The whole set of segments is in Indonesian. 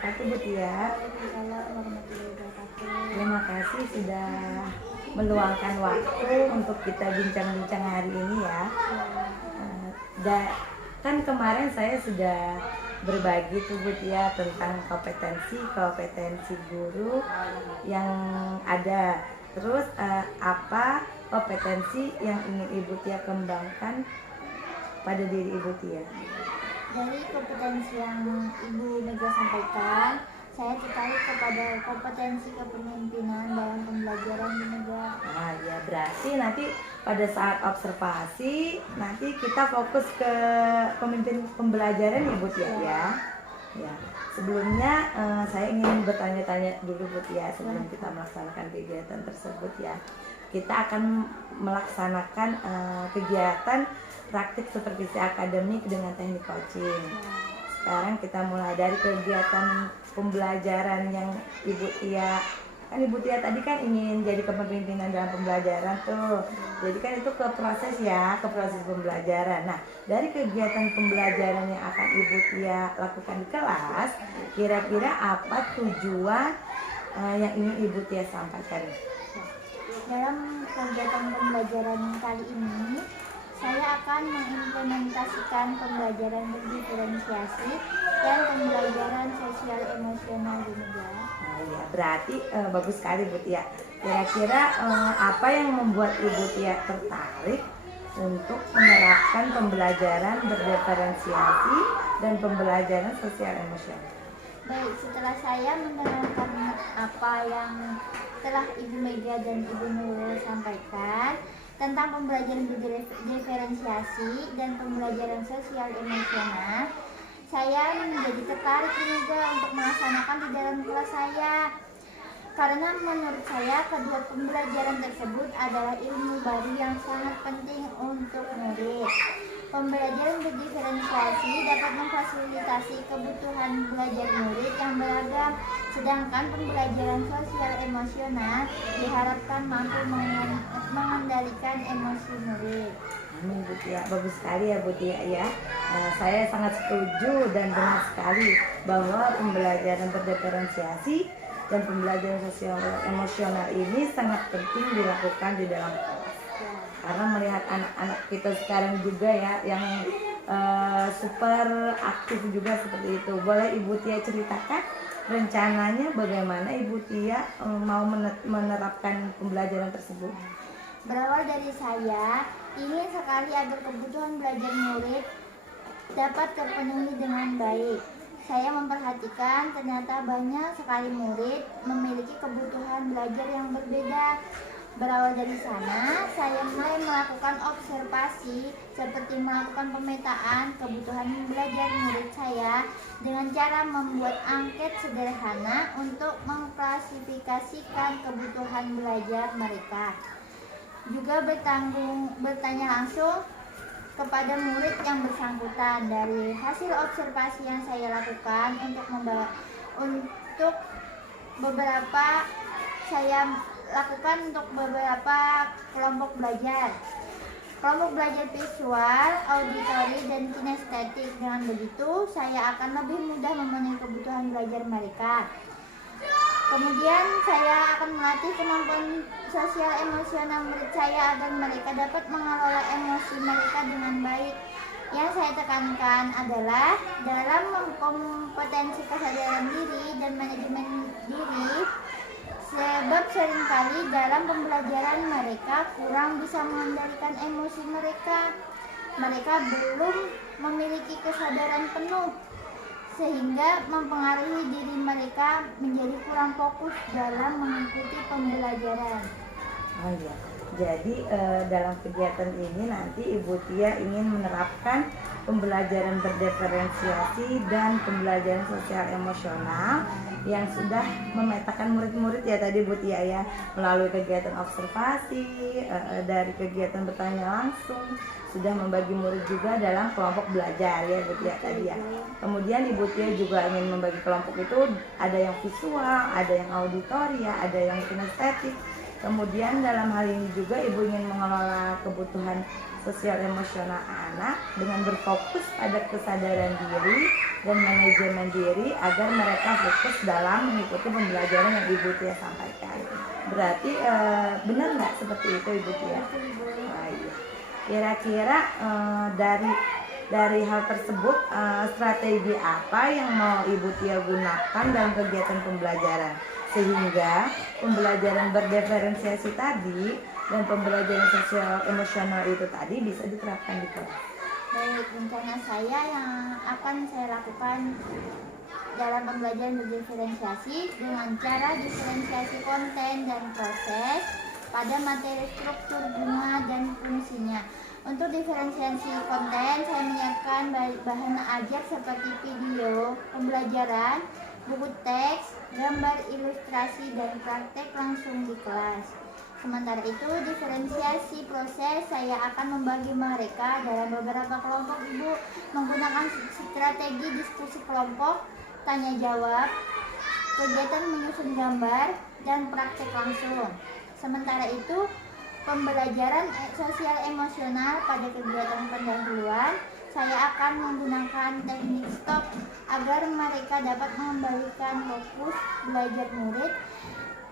wabarakatuh Bu Tia. Waalaikumsalam warahmatullahi wabarakatuh. Terima kasih sudah meluangkan waktu untuk kita bincang-bincang hari ini ya. Kan kemarin saya sudah berbagi tuh Bu Tia tentang kompetensi guru yang ada. Terus apa kompetensi yang ingin Ibu Tia kembangkan pada diri Ibu Tia? Dari kompetensi yang Ibu Mega sampaikan, saya tertarik kepada kompetensi kepemimpinan dalam pembelajaran di negara. Nah ya, berarti nanti pada saat observasi nanti kita fokus ke pemimpin pembelajaran ya Bu Tia ya. Ya, sebelumnya saya ingin bertanya-tanya dulu Bu Tia sebelum kita melaksanakan kegiatan tersebut ya. Kita akan melaksanakan kegiatan praktik supervisi akademik dengan teknik coaching. Sekarang kita mulai dari kegiatan pembelajaran yang Ibu Tia, kan Ibu Tia tadi kan ingin jadi kepemimpinan dalam pembelajaran tuh. Jadi kan itu ke proses pembelajaran. Nah, dari kegiatan pembelajaran yang akan Ibu Tia lakukan di kelas, kira-kira apa tujuan yang ingin Ibu Tia sampaikan? Dalam kegiatan pembelajaran kali ini, saya akan mengimplementasikan pembelajaran berdiferensiasi dan pembelajaran sosial emosional di negara. Nah, ya, berarti bagus sekali Bu Tia. Kira-kira apa yang membuat Ibu Tia tertarik untuk menerapkan pembelajaran berdiferensiasi dan pembelajaran sosial emosional? Baik, setelah saya mendengarkan apa yang telah Ibu Mega dan Ibu Nurul sampaikan tentang pembelajaran diferensiasi dan pembelajaran sosial emosional, saya menjadi tertarik juga untuk melaksanakan di dalam kelas saya. Karena menurut saya kedua pembelajaran tersebut adalah ilmu baru yang sangat penting untuk murid. Pembelajaran berdiferensiasi dapat memfasilitasi kebutuhan belajar murid yang beragam, sedangkan pembelajaran sosial emosional diharapkan mampu mengendalikan emosi murid. Amin Bu Tia, bagus sekali ya Bu Tia ya. Saya sangat setuju dan benar sekali bahwa pembelajaran berdiferensiasi dan pembelajaran sosial emosional ini sangat penting dilakukan di dalam kelas. Karena melihat anak-anak kita sekarang juga ya yang super aktif juga seperti itu. Boleh Ibu Tia ceritakan rencananya bagaimana Ibu Tia mau menerapkan pembelajaran tersebut? Berawal dari saya ingin sekali agar kebutuhan belajar murid dapat terpenuhi dengan baik. Saya memperhatikan ternyata banyak sekali murid memiliki kebutuhan belajar yang berbeda. Berawal dari sana, saya mulai melakukan observasi seperti melakukan pemetaan kebutuhan belajar murid saya dengan cara membuat angket sederhana untuk mengklasifikasikan kebutuhan belajar mereka. Juga bertanya langsung kepada murid yang bersangkutan. Dari hasil observasi yang saya lakukan untuk beberapa kelompok belajar. Kelompok belajar visual, auditori, dan kinestetik. Dengan begitu, saya akan lebih mudah memenuhi kebutuhan belajar mereka. Kemudian saya akan melatih kemampuan sosial emosional murid saya agar mereka dapat mengelola emosi mereka dengan baik. Yang saya tekankan adalah dalam kompetensi kesadaran diri dan manajemen diri, sebab seringkali dalam pembelajaran mereka kurang bisa mengendalikan emosi mereka. Mereka belum memiliki kesadaran penuh, sehingga mempengaruhi diri mereka menjadi kurang fokus dalam mengikuti pembelajaran. Oh iya, jadi dalam kegiatan ini nanti Ibu Tia ingin menerapkan pembelajaran berdiferensiasi dan pembelajaran sosial emosional yang sudah memetakan murid-murid ya tadi Bu Tia ya, melalui kegiatan observasi, dari kegiatan bertanya langsung, sudah membagi murid juga dalam kelompok belajar ya Bu Tia tadi ya. Kemudian Ibu Tia juga ingin membagi kelompok itu ada yang visual, ada yang auditori ya, ada yang kinestetik. Kemudian dalam hal ini juga Ibu ingin mengelola kebutuhan sosial emosional anak dengan berfokus pada kesadaran diri dan manajemen diri agar mereka fokus dalam mengikuti pembelajaran yang Ibu Tia sampaikan. Berarti benar nggak seperti itu Ibu Tia? Oh, iya. Kira-kira dari hal tersebut strategi apa yang mau Ibu Tia gunakan dalam kegiatan pembelajaran sehingga pembelajaran berdiferensiasi tadi dan pembelajaran sosial emosional itu tadi bisa diterapkan di kelas? Baik, rencana saya yang akan saya lakukan dalam pembelajaran berdiferensiasi dengan cara diferensiasi konten dan proses pada materi struktur bunga dan fungsinya. Untuk diferensiasi konten, saya menyiapkan bahan ajar seperti video, pembelajaran, buku teks, gambar ilustrasi, dan praktek langsung di kelas. Sementara itu, diferensiasi proses saya akan membagi mereka dalam beberapa kelompok Ibu menggunakan strategi diskusi kelompok, tanya jawab, kegiatan menyusun gambar, dan praktek langsung. Sementara itu, pembelajaran sosial emosional pada kegiatan pendahuluan saya akan menggunakan teknik stop agar mereka dapat mengembalikan fokus belajar murid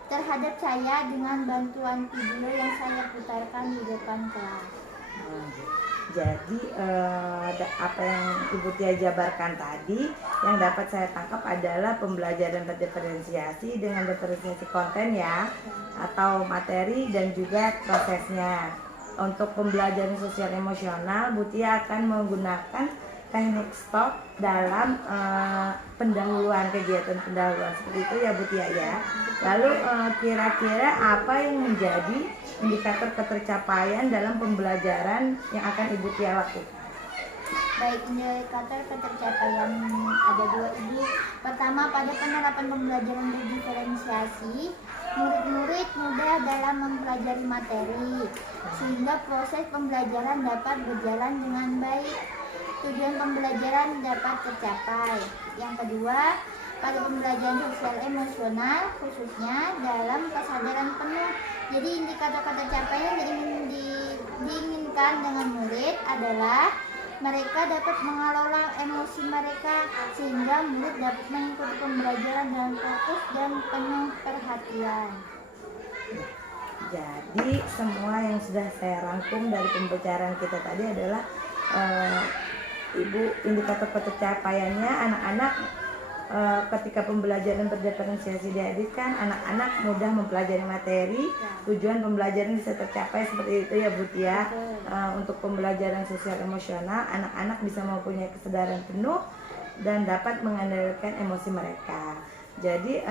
terhadap saya dengan bantuan video yang saya putarkan di depan kelas. Jadi apa yang Ibu Tia jabarkan tadi yang dapat saya tangkap adalah pembelajaran berdiferensiasi dengan diferensiasi konten ya, atau materi dan juga prosesnya. Untuk pembelajaran sosial emosional, Bu Tia akan menggunakan teknik stop dalam pendahuluan, kegiatan pendahuluan seperti itu ya Bu Tia ya. Lalu kira-kira apa yang menjadi indikator ketercapaian dalam pembelajaran yang akan Ibu Tia lakukan? Baik, indikator ketercapaian ada dua Ibu. Pertama, pada penerapan pembelajaran berdiferensiasi, murid-murid mudah dalam mempelajari materi sehingga proses pembelajaran dapat berjalan dengan baik. Tujuan pembelajaran dapat tercapai. Yang kedua, pada pembelajaran sosial emosional khususnya dalam kesadaran penuh. Jadi indikator ketercapaian yang diinginkan dengan murid adalah mereka dapat mengelola emosi mereka sehingga murid dapat mengikuti pembelajaran dengan fokus dan penuh perhatian. Jadi semua yang sudah saya rangkum dari pembicaraan kita tadi adalah Ibu, indikator ketercapaiannya anak-anak ketika pembelajaran berdiferensiasi dihadirkan, anak-anak mudah mempelajari materi, tujuan pembelajaran bisa tercapai seperti itu ya Bu Tia. Untuk pembelajaran sosial emosional, anak-anak bisa mempunyai kesadaran penuh dan dapat mengendalikan emosi mereka. Jadi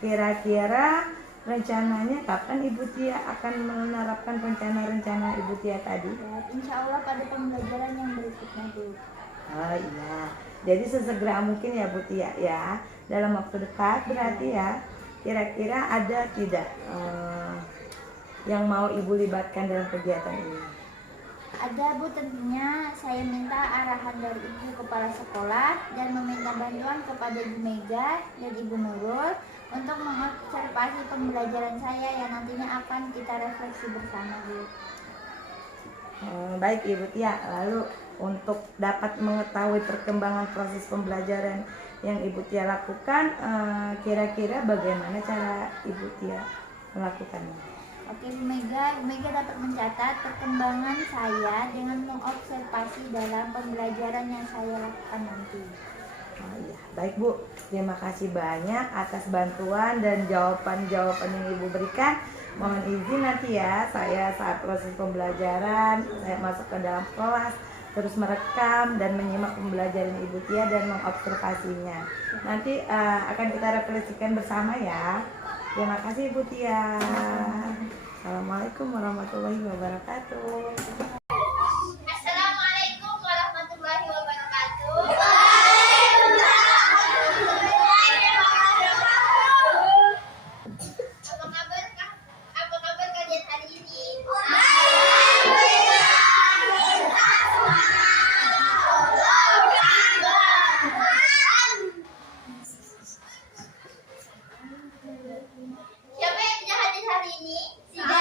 kira-kira rencananya kapan Ibu Tia akan menerapkan rencana-rencana Ibu Tia tadi? Ya, insya Allah pada pembelajaran yang berikutnya Bu. Oh iya, jadi sesegera mungkin ya Bu Tia ya, dalam waktu dekat berarti ya. Kira-kira ada tidak yang mau Ibu libatkan dalam kegiatan ini? Ada Bu, tentunya saya minta arahan dari Ibu Kepala Sekolah dan meminta bantuan kepada Ibu Mega dan Ibu Nurul untuk mengobservasi pembelajaran saya yang nantinya akan kita refleksi bersama Bu. Baik Ibu Tia, lalu untuk dapat mengetahui perkembangan proses pembelajaran yang Ibu Tia lakukan, kira-kira bagaimana cara Ibu Tia melakukannya? Oke Bu Mega dapat mencatat perkembangan saya dengan mengobservasi dalam pembelajaran yang saya lakukan nanti. Oh iya, baik Bu, terima kasih banyak atas bantuan dan jawaban-jawaban yang Ibu berikan. Mohon izin nanti ya, saya saat proses pembelajaran, saya masuk ke dalam kelas, terus merekam dan menyimak pembelajaran Ibu Tia dan mengobservasinya. Nanti akan kita refleksikan bersama ya. Terima kasih Ibu Tia. Assalamualaikum warahmatullahi wabarakatuh. Assalamualaikum warahmatullahi wabarakatuh. Apa kabar kalian hari ini? Siapa yang tidak hadir hari ini? Tidak.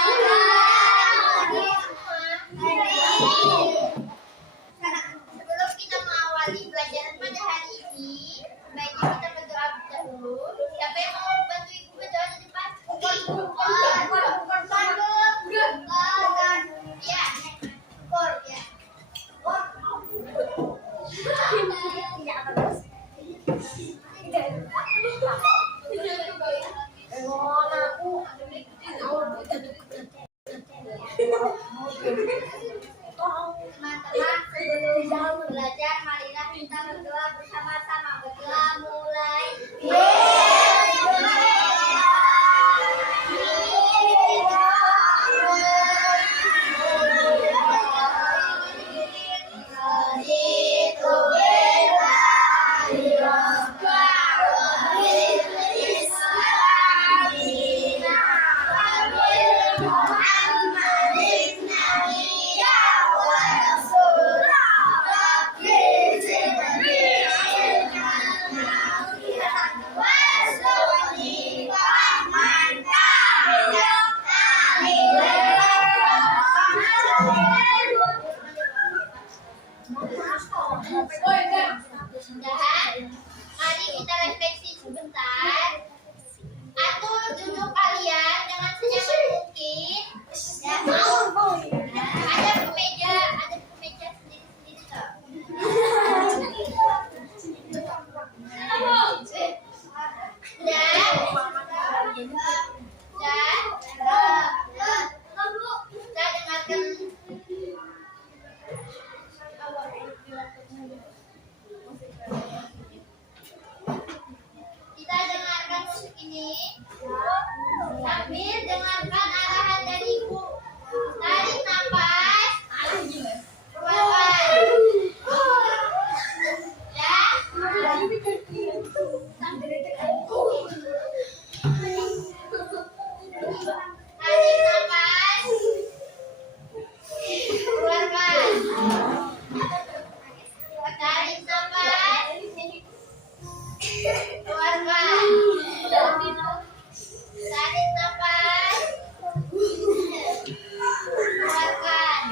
Teman-teman, sebelum belajar, marilah kita berdoa bersama-sama. Berdoa mulai. Mari kita refleksi sebentar. Atur duduk kalian dengan senyaman mungkin. Ada kemeja sendiri-sendiri kok. Kita dengarkan. Kita dengarkan musik ini sambil dengarkan arahan dari ibu. Tarik nafas, keluarkan. Tarik nafas, keluarkan. Tarik nafas, keluarkan. Tarik nafas, keluarkan.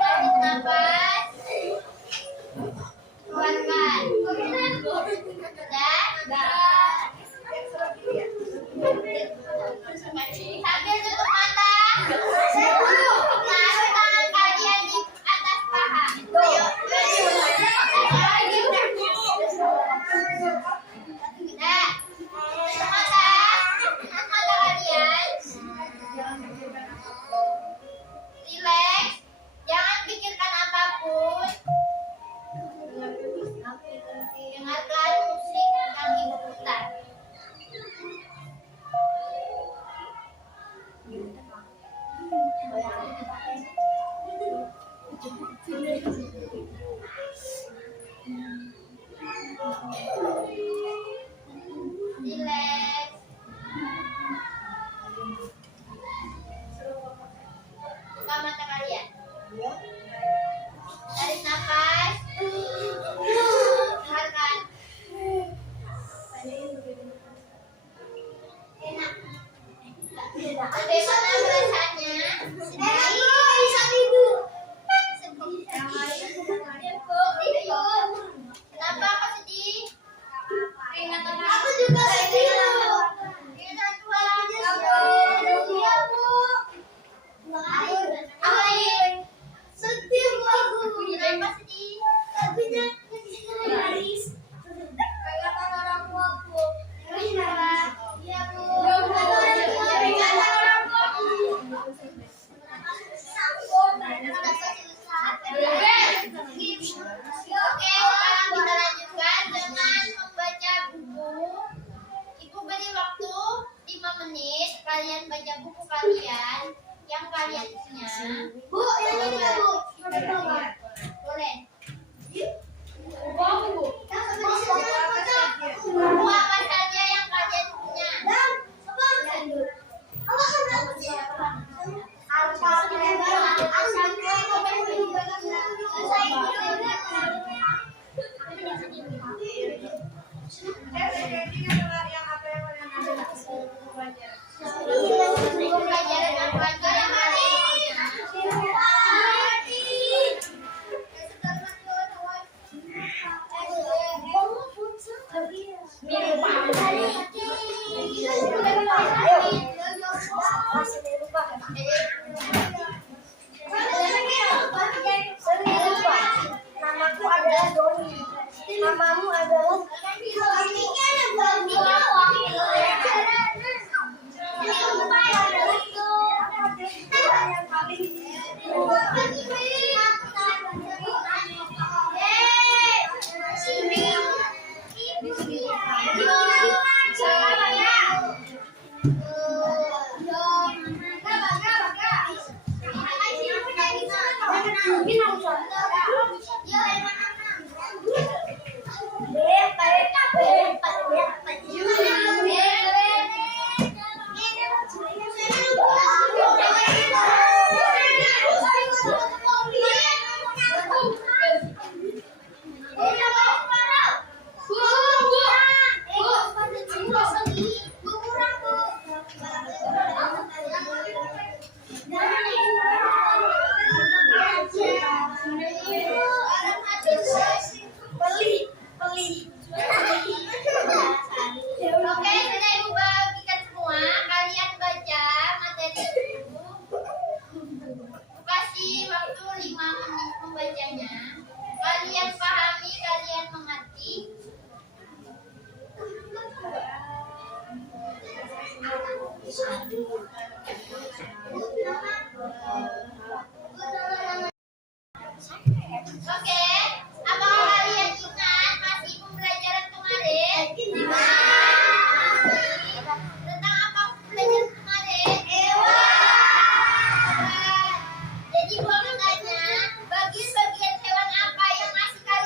Tarik nafas, keluarkan. Sambil tutup mata, taruh tangan kalian di atas paha. Ayo. Relax, jangan pikirkan apapun. Dengarkan musik yang ibu putar. Relax. Buka mata kalian. Tarik nafas. Dengarkan. Enak. Bagaimana perasaannya? Kenapa kau sedih? Aku juga sedih. Sedih aku. Kenapa sedih? Kelihatan orang tuaku. Iya, Bu. Oke, sekarang kita lanjutkan dengan membaca buku. Ibu beri waktu 5 menit. Kalian baca buku kalian yang kalian punya. Bu, yang ini ya, Bu. Boleh. Buku apa saja yang kalian punya? Pelajaran apa aja yang Namaku adalah Doni. Namamu adalah Oke, sudah Ibu bagikan semua. Kalian baca materi Ibu. Ibu kasih waktu 5 menit membacanya. Kalian pahami, kalian mengerti. Oke, apakah kalian ingat masih pembelajaran kemarin? Tentang apa pembelajaran kemarin? Hewan. Jadi gua mau tanya, bagian-bagian hewan apa yang masih kalian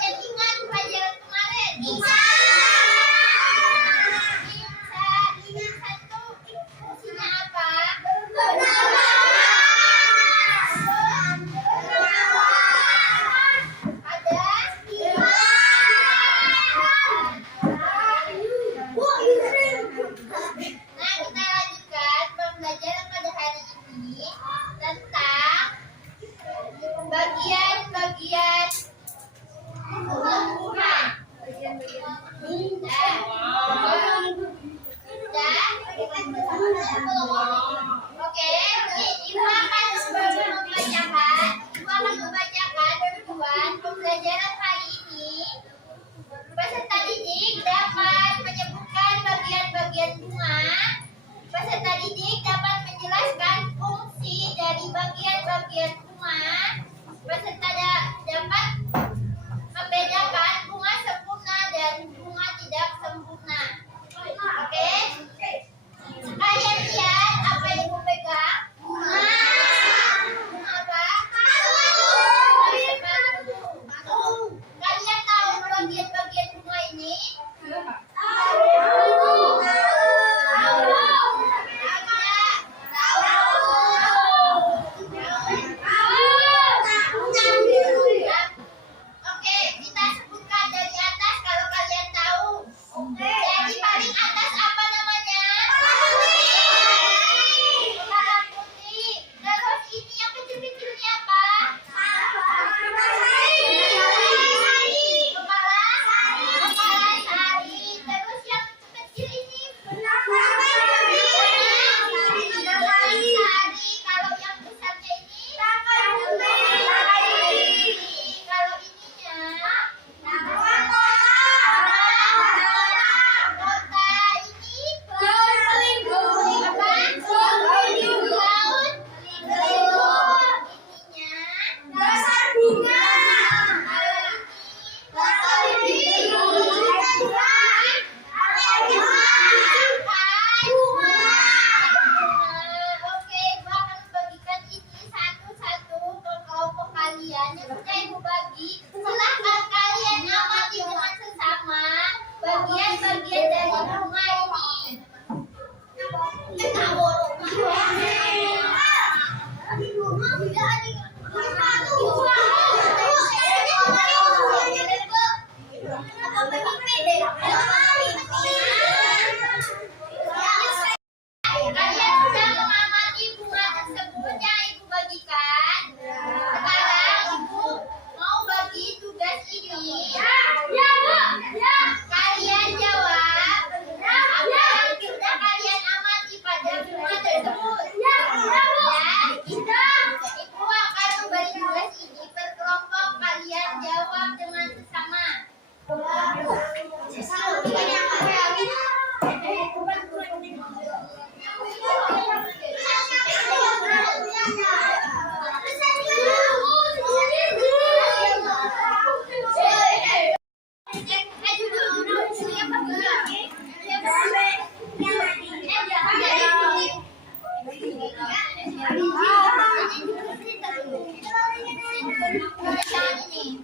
Jangan ini.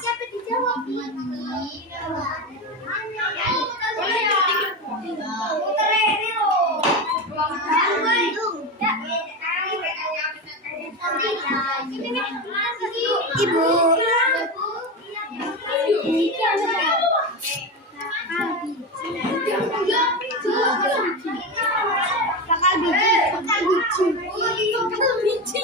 Siapa dijawab ini? Ibu. Bakal biji.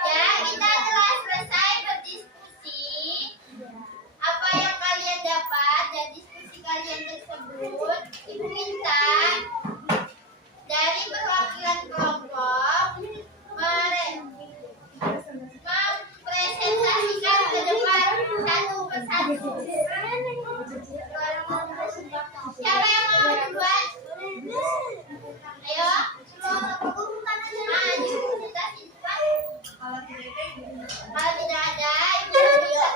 Ya, kita telah selesai berdiskusi. Apa yang kalian dapat dari diskusi kalian tersebut, Ibu minta dari perwakilan kelompok mempresentasikan ke depan satu persatu. Siapa yang mau duluan? Ayo. Kalau tidak ada, Ibu bisa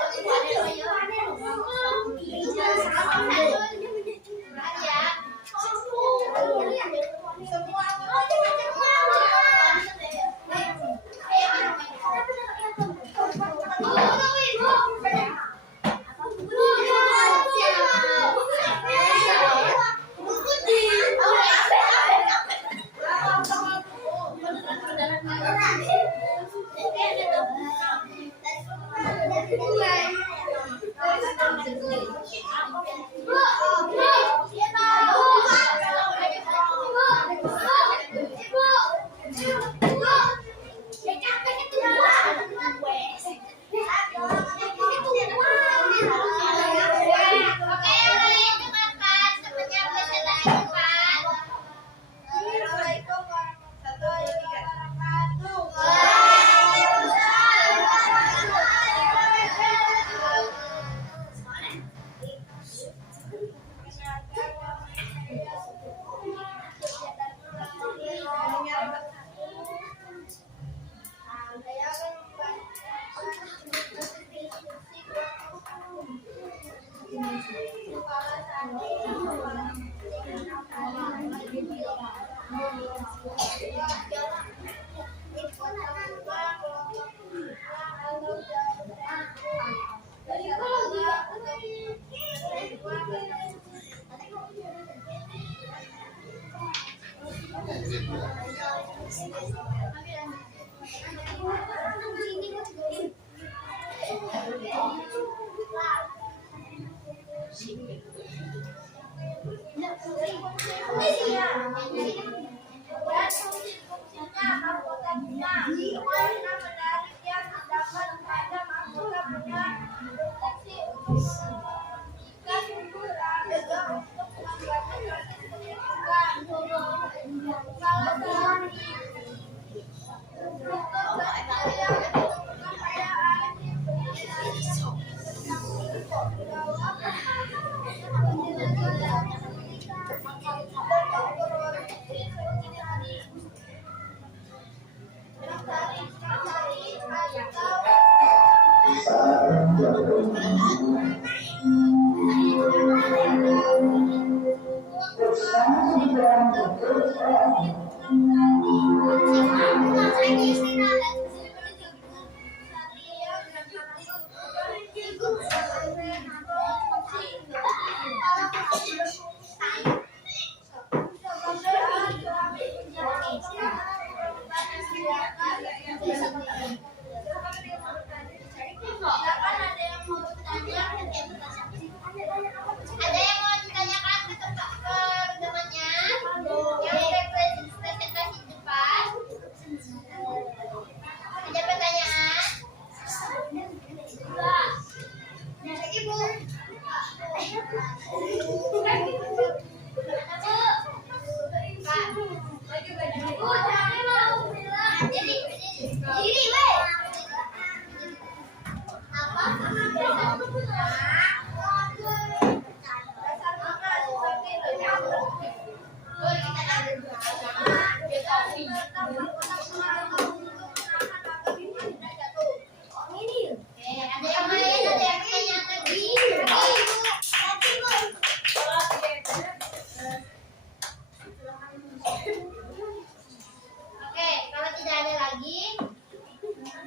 lagi.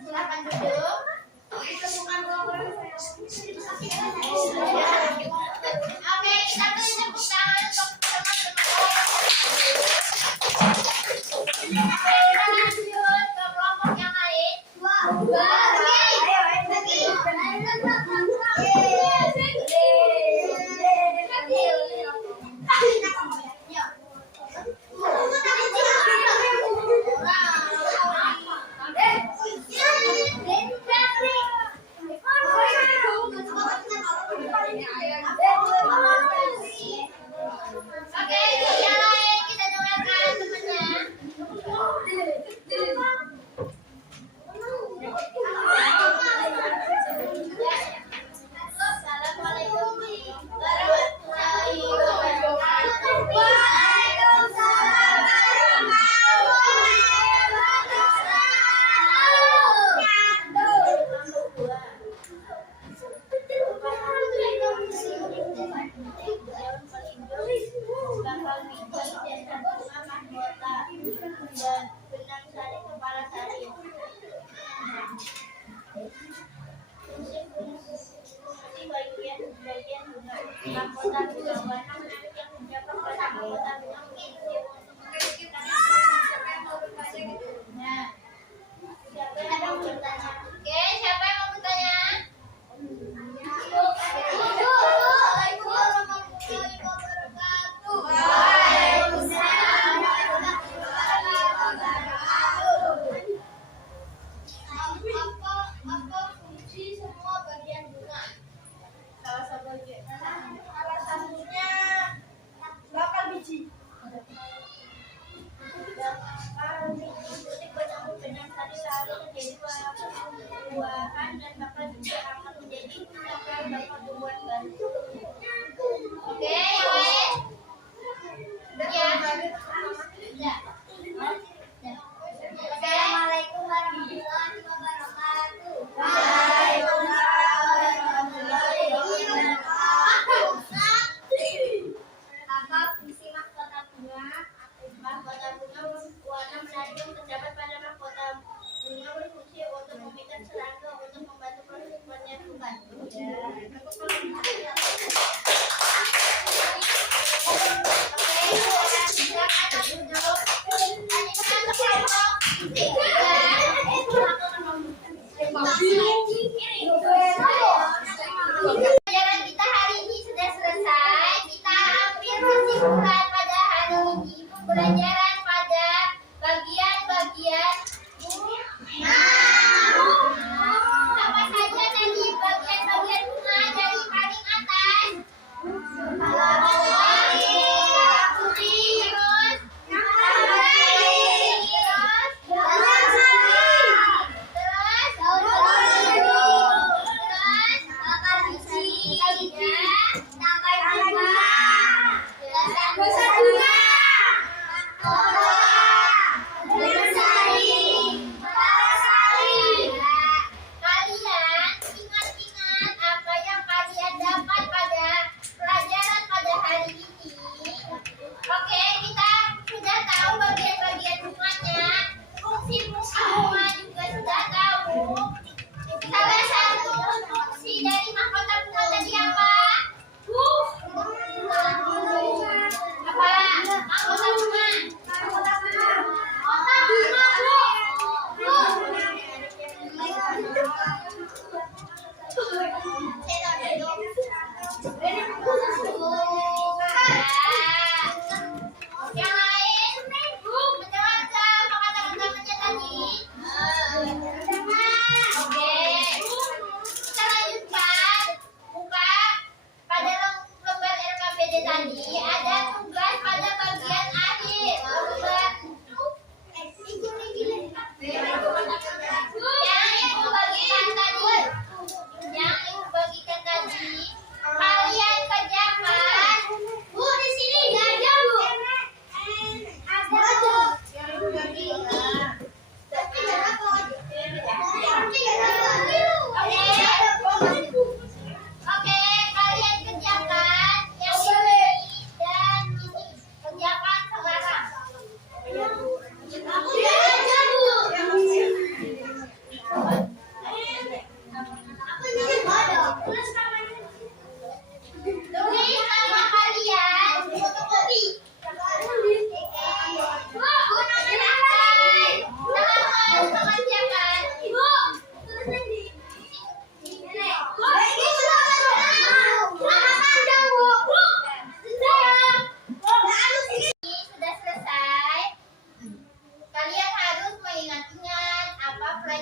Silakan duduk. Oke, kita beri tepuk tangan untuk teman-teman. Oke, kita lanjut ke kelompok yang lain. Oke, yang lain kita dengarkan temannya. Assalamualaikum warahmatullahi wabarakatuh. Waalaikumsalam dan benang sari kepala sari. Fungsi bagian bunga mahkota bunga warna menarik yang terdapat pada mahkota bunga. Nah, siapa yang mau bertanya? Oke, siapa yang mau bertanya? Assalamualaikum warahmatullahi wabarakatuh. Waalaikumsalam warahmatullahi wabarakatuh. Apa fungsi semua bagian bunga? Salah satunya bakal biji. Benang sari lalu menjadi buah-buahan dan bakal juga akan menjadi bakal tumbuhan baru. Oke, yang lain? Ya. Assalamualaikum warahmatullahi wabarakatuh. Waalaikumsalam warahmatullahi wabarakatuh. Apa fungsi mahkota bunga? Mahkota bunga warna menarik yang terdapat pada mahkota bunga berfungsi untuk memikat serangga untuk membantu proses penyerbukan. Pelajaran kita hari ini sudah selesai. Kita ambil kesimpulan pada hari ini. Pembelajaran pada bagian-bagian apa saja tadi bagian-bagian bunga dari paling atas. Kalian ingat-ingat apa yang kalian dapat pada pelajaran pada hari ini. Oke, kita sudah tahu bagian-bagian bunganya, fungsi-fungsi bunga juga sudah tahu. Salah satu fungsi dari mahkota bunga tadi apa? Apa? Mahkota bunga. Yang lain, mendengar apa kata-katanya tadi?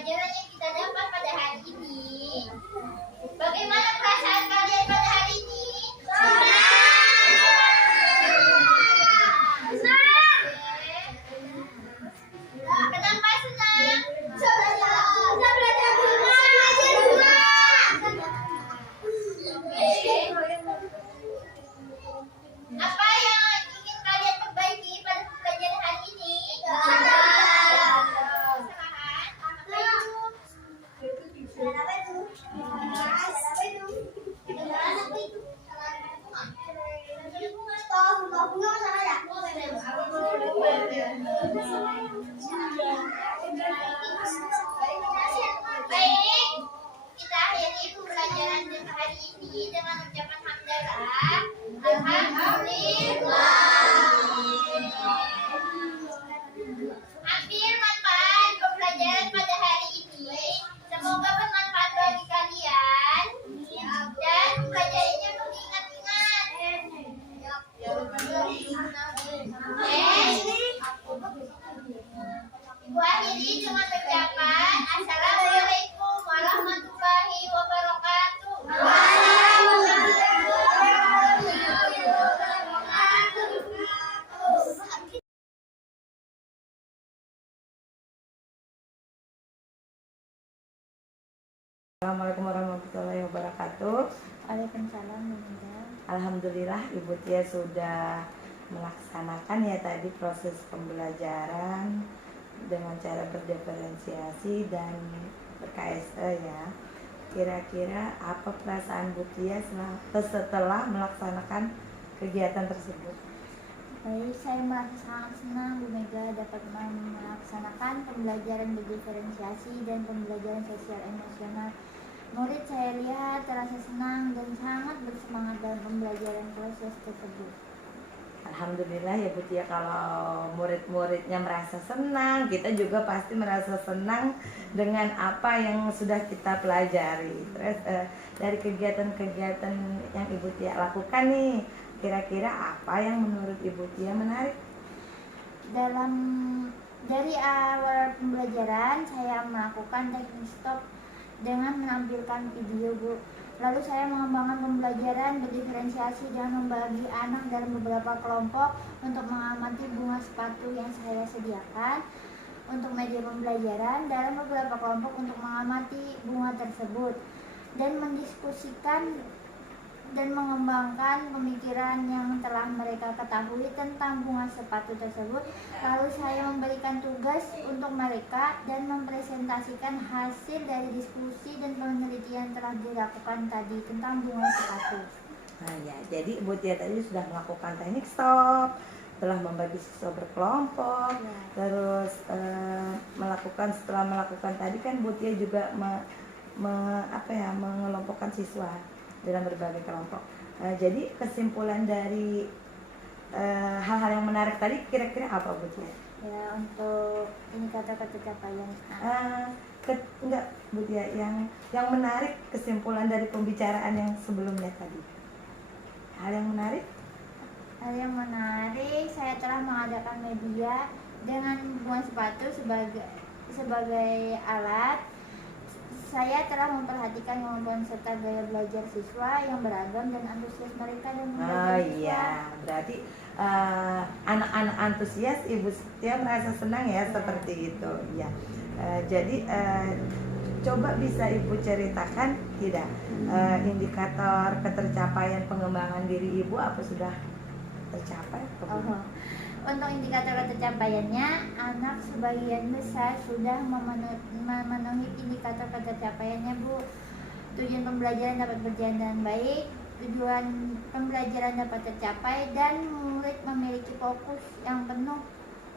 pembelajaran yang kita dapat pada hari ini. Bagaimana perasaan kalian pada hari ini? Senang. Kenapa senang? Apa yang ingin kalian perbaiki pada pembelajaran hari ini? Baik, kita akhiri pembelajaran hari ini dengan ucapan hamdalah. Alhamdulillah. Hampir manfaat pembelajaran pada hari ini. Semoga bermanfaat bagi kalian dan pembelajarannya mengingat-ingat. Ibu akhiri dengan ucapan Assalamualaikum warahmatullahi wabarakatuh. Assalamualaikum warahmatullahi wabarakatuh. Waalaikumsalam. Alhamdulillah Ibu Tia sudah melaksanakan ya tadi proses pembelajaran dengan cara berdiferensiasi dan ber-KSE ya. Kira-kira apa perasaan Bu Tia setelah melaksanakan kegiatan tersebut? Baik, saya merasa sangat senang Bu Mega dapat melaksanakan pembelajaran berdiferensiasi dan pembelajaran sosial emosional. Murid saya lihat terasa senang dan sangat bersemangat dalam pembelajaran proses tersebut. Alhamdulillah ya Bu Tia, kalau murid-muridnya merasa senang, kita juga pasti merasa senang dengan apa yang sudah kita pelajari. Terus dari kegiatan-kegiatan yang Ibu Tia lakukan nih, kira-kira apa yang menurut Ibu Tia menarik? Dari awal pembelajaran saya melakukan teknik stop dengan menampilkan video Bu. Lalu saya mengembangkan pembelajaran berdiferensiasi dengan membagi anak dalam beberapa kelompok untuk mengamati bunga sepatu yang saya sediakan untuk media pembelajaran dalam beberapa kelompok untuk mengamati bunga tersebut dan mendiskusikan dan mengembangkan pemikiran yang telah mereka ketahui tentang bunga sepatu tersebut. Lalu saya memberikan tugas untuk mereka dan mempresentasikan hasil dari diskusi dan penelitian telah dilakukan tadi tentang bunga sepatu. Nah ya, jadi Ibu Tia tadi sudah melakukan teknik stop, telah membagi siswa berkelompok, Ya. terus setelah melakukan tadi kan Bu Tia juga mengelompokkan siswa dalam berbagai kelompok. Jadi kesimpulan dari hal-hal yang menarik tadi kira-kira apa Bu Tia? Ya, untuk ini kata-kata capaian. Enggak Bu Tia, yang menarik kesimpulan dari pembicaraan yang sebelumnya tadi. Hal yang menarik? Hal yang menarik, saya telah mengadakan media dengan bunga sepatu sebagai alat. Saya telah memperhatikan kemampuan serta gaya belajar siswa yang beragam dan antusias mereka dan belajar siswa. Iya, berarti anak-anak antusias Ibu Tia merasa senang ya seperti itu. Ya, jadi coba bisa Ibu ceritakan tidak indikator ketercapaian pengembangan diri Ibu apa sudah tercapai? Untuk indikator ketercapaiannya, anak sebagian besar sudah memenuhi indikator ketercapaiannya Bu. Tujuan pembelajaran dapat berjalan dengan baik, tujuan pembelajaran dapat tercapai, dan murid memiliki fokus yang penuh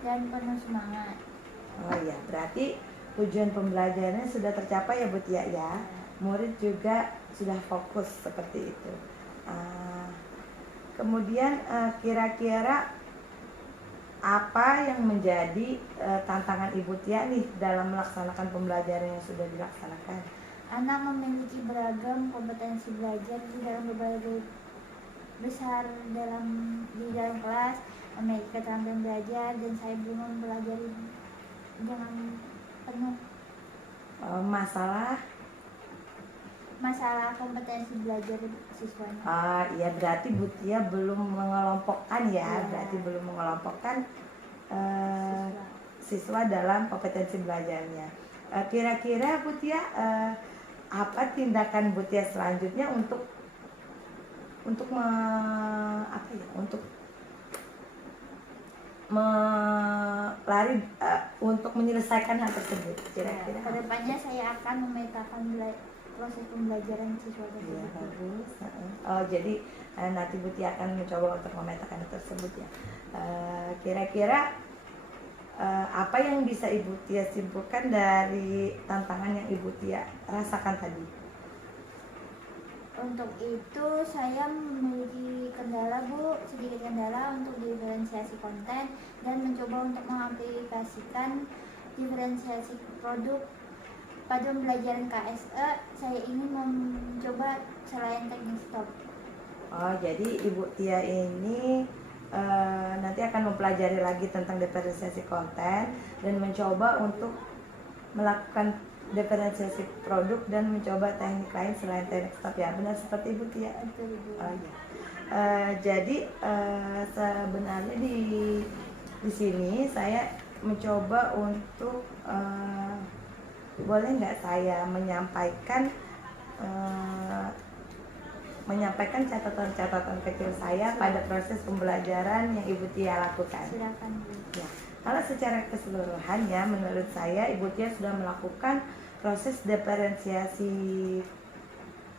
dan penuh semangat. Oh iya, berarti tujuan pembelajarannya sudah tercapai ya Bu Tia ya. Murid juga sudah fokus seperti itu. Kemudian kira-kira apa yang menjadi tantangan Ibu Tia nih dalam melaksanakan pembelajaran yang sudah dilaksanakan? Anak memiliki beragam kompetensi belajar di dalam berbagai besar di dalam kelas, memiliki keterampilan belajar, dan saya belum mempelajari dengan penuh. masalah kompetensi belajar siswanya. Iya, berarti Bu Tia belum mengelompokkan ya, Iya. berarti belum mengelompokkan Siswa. siswa dalam kompetensi belajarnya. Kira-kira Bu Tia, apa tindakan Bu Tia selanjutnya untuk untuk menyelesaikan hal tersebut? Kira-kira Kedepannya saya akan memetakan proses pembelajaran siswa Iya, tersebut. bagus. Jadi nanti Bu Tia akan mencoba untuk memetakan hal tersebut ya. Kira-kira apa yang bisa Ibu Tia simpulkan dari tantangan yang Ibu Tia rasakan tadi? Untuk itu saya memiliki sedikit kendala untuk diferensiasi konten dan mencoba untuk mengaplikasikan diferensiasi produk pada pembelajaran KSE. Saya ingin mencoba selain teknik stop. Jadi Ibu Tia ini nanti akan mempelajari lagi tentang diferensiasi konten dan mencoba untuk melakukan diferensiasi produk dan mencoba teknik lain selain teknik stop ya, benar seperti Ibu Tia? Betul, Ibu. Iya. Jadi sebenarnya di sini saya mencoba untuk boleh nggak saya menyampaikan catatan-catatan kecil saya pada proses pembelajaran yang Ibu Tia lakukan. Silakan, Bu. Ya, kalau secara keseluruhannya menurut saya Ibu Tia sudah melakukan proses diferensiasi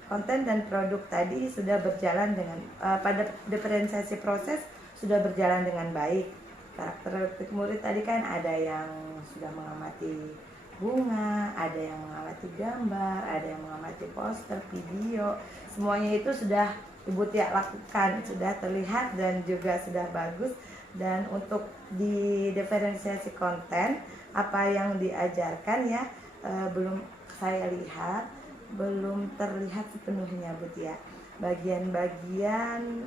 konten dan produk tadi sudah berjalan dengan pada diferensiasi proses sudah berjalan dengan baik. Karakteristik murid tadi kan ada yang sudah mengamati bunga, ada yang mengamati gambar, ada yang mengamati poster, video, semuanya itu sudah Ibu Tia lakukan, sudah terlihat dan juga sudah bagus. Dan untuk di diferensiasi konten apa yang diajarkan ya belum saya lihat, belum terlihat sepenuhnya Bu Tia. Bagian-bagian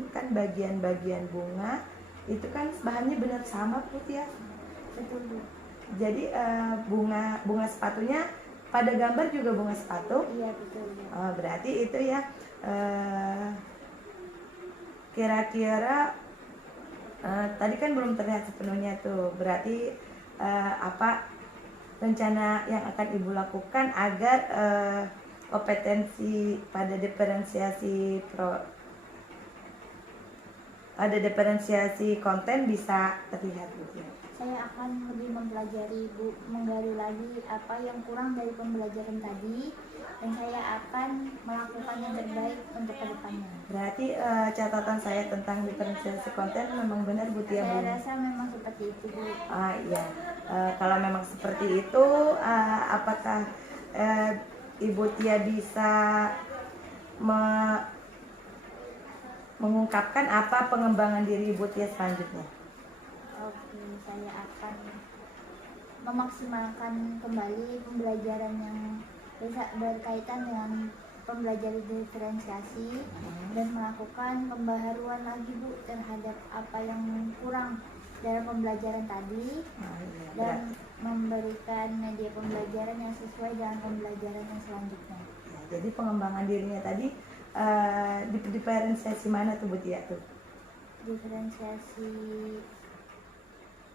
bunga itu kan bahannya benar sama Bu Tia. Betul, Bu. Jadi bunga sepatunya pada gambar juga bunga sepatu. Iya, betul, Bu. Berarti itu ya kira-kira tadi kan belum terlihat sepenuhnya tuh. Berarti apa rencana yang akan Ibu lakukan agar kompetensi pada diferensiasi konten bisa terlihat Bu Tia? Saya akan lebih mempelajari, Bu, menggali lagi apa yang kurang dari pembelajaran tadi, dan saya akan melakukan yang terbaik untuk kedepannya. Berarti catatan saya tentang diferensiasi konten memang benar Bu Tia? Saya rasa memang seperti itu, Bu. Iya. Kalau memang seperti itu, apakah Ibu Tia bisa mengungkapkan apa pengembangan diri Ibu Tia selanjutnya? Oke, saya akan memaksimalkan kembali pembelajaran yang berkaitan dengan pembelajaran diferensiasi dan melakukan pembaharuan lagi, Bu, terhadap apa yang kurang dalam pembelajaran tadi dan memberikan media pembelajaran yang sesuai dengan pembelajaran yang selanjutnya. Ya, jadi pengembangan dirinya tadi diferensiasi mana tuh Bu Tia tuh? Diferensiasi,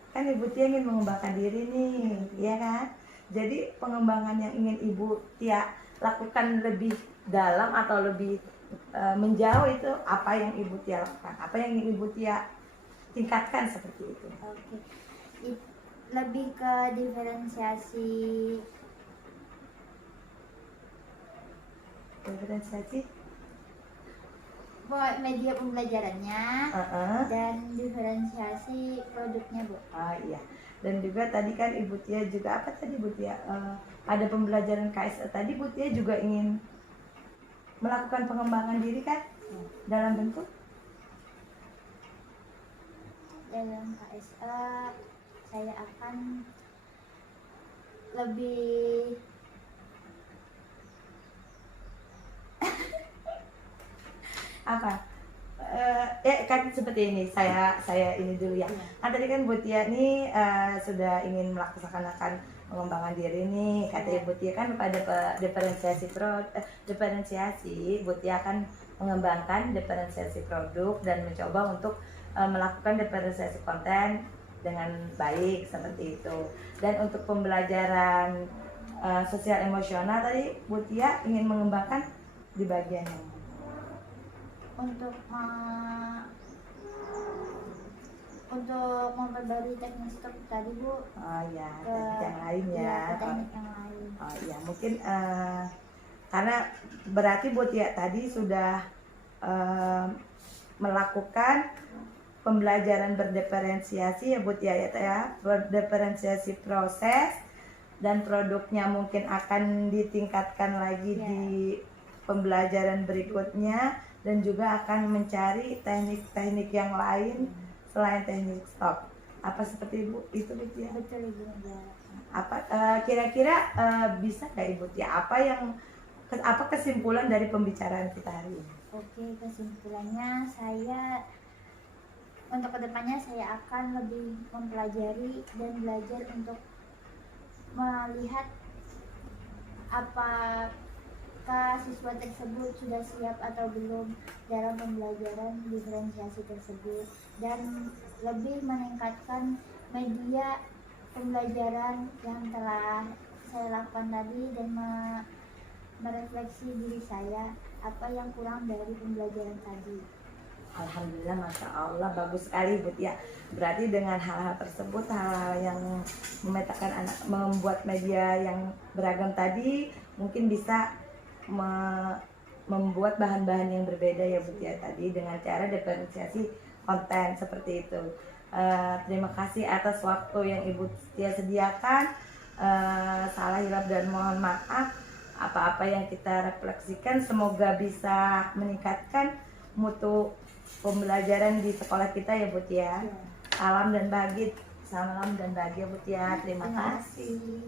Kan Ibu Tia ingin mengembangkan diri nih, ya kan? Jadi pengembangan yang ingin Ibu Tia lakukan lebih dalam atau lebih menjauh itu apa yang Ibu Tia lakukan? Apa yang ingin Ibu Tia tingkatkan seperti itu? oke. Lebih ke diferensiasi buat media pembelajarannya dan diferensiasi produknya, Bu. Iya. Dan juga tadi kan Ibu Tia juga apa tadi Bu Tia? Ada pembelajaran KSE tadi Bu Tia juga ingin melakukan pengembangan diri kan? Dalam bentuk? Dalam KSE saya akan lebih apa kan seperti ini, saya ini dulu ya. Kan tadi kan Bu Tia nih sudah ingin melaksanakan mengembangkan diri nih, kata Ibu Tia kan pada diferensiasi, Ibu Tia akan mengembangkan diferensiasi produk dan mencoba untuk melakukan diferensiasi konten dengan baik seperti itu. Dan untuk pembelajaran sosial emosional tadi Bu Tia ingin mengembangkan di bagian yang untuk memperbarui teknik stok tadi Bu, oh ya, ke teknik yang lain ya. ke teknik yang lain. Oh ya, mungkin karena berarti Bu Tia tadi sudah melakukan pembelajaran berdiferensiasi ya Bu Tia ya, berdiferensiasi proses dan produknya mungkin akan ditingkatkan lagi di pembelajaran berikutnya dan juga akan mencari teknik-teknik yang lain selain teknik stok. Apa seperti itu Bu Tia? Betul Ibu Mutiara. Apa kira-kira bisa nggak Ibu Tia apa kesimpulan dari pembicaraan kita hari ini? Oke, kesimpulannya untuk kedepannya saya akan lebih mempelajari dan belajar untuk melihat apakah siswa tersebut sudah siap atau belum dalam pembelajaran diferensiasi tersebut, dan lebih meningkatkan media pembelajaran yang telah saya lakukan tadi dan merefleksi diri saya apa yang kurang dari pembelajaran tadi. Alhamdulillah, Masya Allah, bagus sekali Bu Tia. Berarti dengan hal-hal tersebut, hal-hal yang memetakan anak, membuat media yang beragam tadi, mungkin bisa membuat bahan-bahan yang berbeda ya Bu Tia tadi dengan cara diferensiasi konten seperti itu. Terima kasih atas waktu yang Ibu Tia sediakan. Salah hilap dan mohon maaf. Apa-apa yang kita refleksikan semoga bisa meningkatkan mutu pembelajaran di sekolah kita ya Bu Tia. Salam dan bahagia, salam dan bahagia Bu Tia. Terima kasih.